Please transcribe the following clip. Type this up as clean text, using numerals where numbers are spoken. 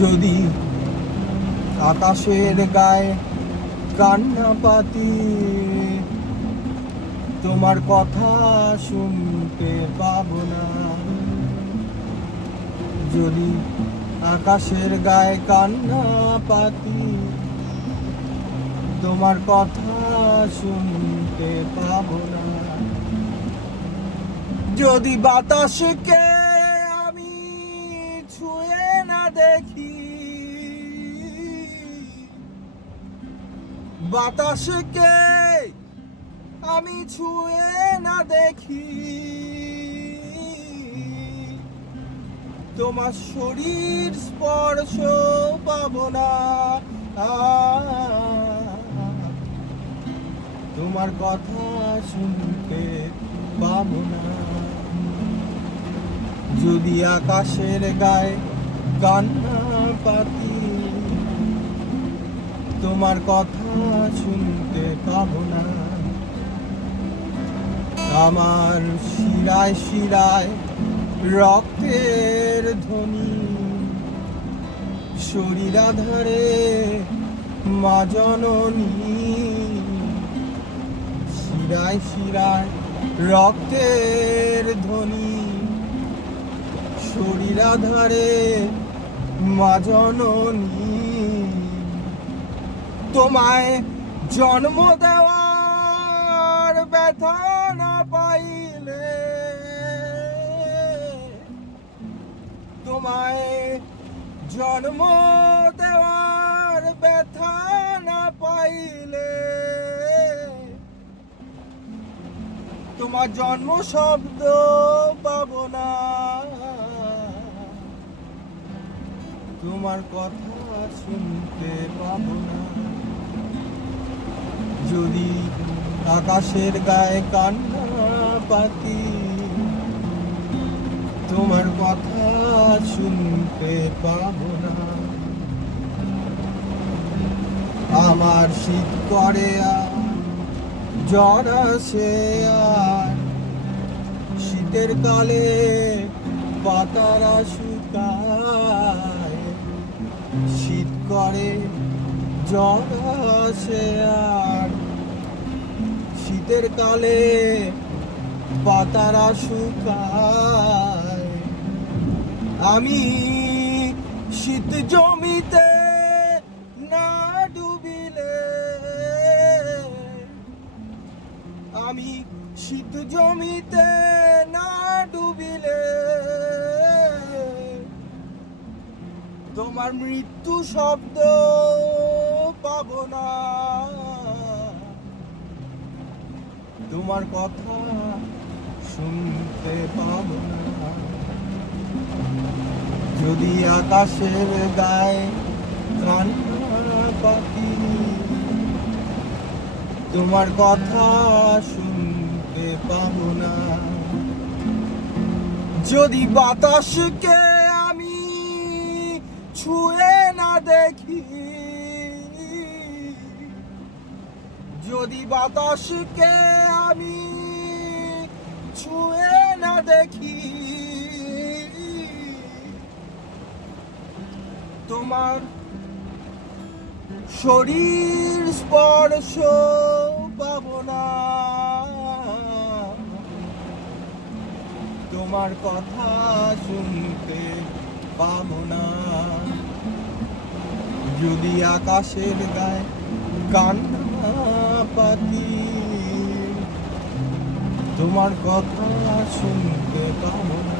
যদি আকাশের গায়ে কান্না পাতি, তোমার কথা শুনতে পাবো না। যদি আকাশের গায়ে কান্না পাতি, তোমার কথা শুনতে পাবো না। যদি বাতাসকে আমি ছুঁয়ে না দেখি, বাতাসকে আমি ছুঁয়ে না দেখি, তোমার শরীর স্পর্শ পাবো না। তোমার কথা শুনতে পাবো না। যদি আকাশের গায়ে কান্না পাতি, তোমার কথা শুনতে পাবো না। আমার শিরায় শিরায় রক্তের ধ্বনি, শরীরাধারে মা জননী। শিরায় শিরায় রক্তের ধ্বনি, শরীরাধারে মা জননী। তোমায় জন্ম দেওয়ার ব্যথা না পাইলে, তোমায় জন্ম দেওয়ার ব্যথা না পাইলে, তোমার জন্ম শব্দ পাবো না। তোমার কথা শুনতে পাবো না। যদি আকাশের গায়ে কান্না পাতি, তোমার কথা শুনতে পাবো না। আমার শীত করে আর জ্বর আসে আর, শীতের কালে পাতারা শুকায়। শীত করে জ্বর আসে আর, শীতের কালে পাতারা শুকায়। আমি শীত জমিতে না ডুবিলে, আমি শীত জমিতে না ডুবিলে, তোমার মৃত্যু শব্দ পাবো না। তোমার কথা শুনতে পাবো না। যদি আকাশের গায়ে কান্না পাতি, তোমার কথা শুনতে পাবো না। যদি বাতাসকে আমি ছুঁয়ে না দেখি, যদি বাতাসকে আমি ছুঁয়ে না দেখি, তোমার শরীর স্পর্শ পাবো না। তোমার কথা শুনতে পাবো না। যদি আকাশের গায়ে কান্না পাতি, তোমার কথা শুনতে পাবো না।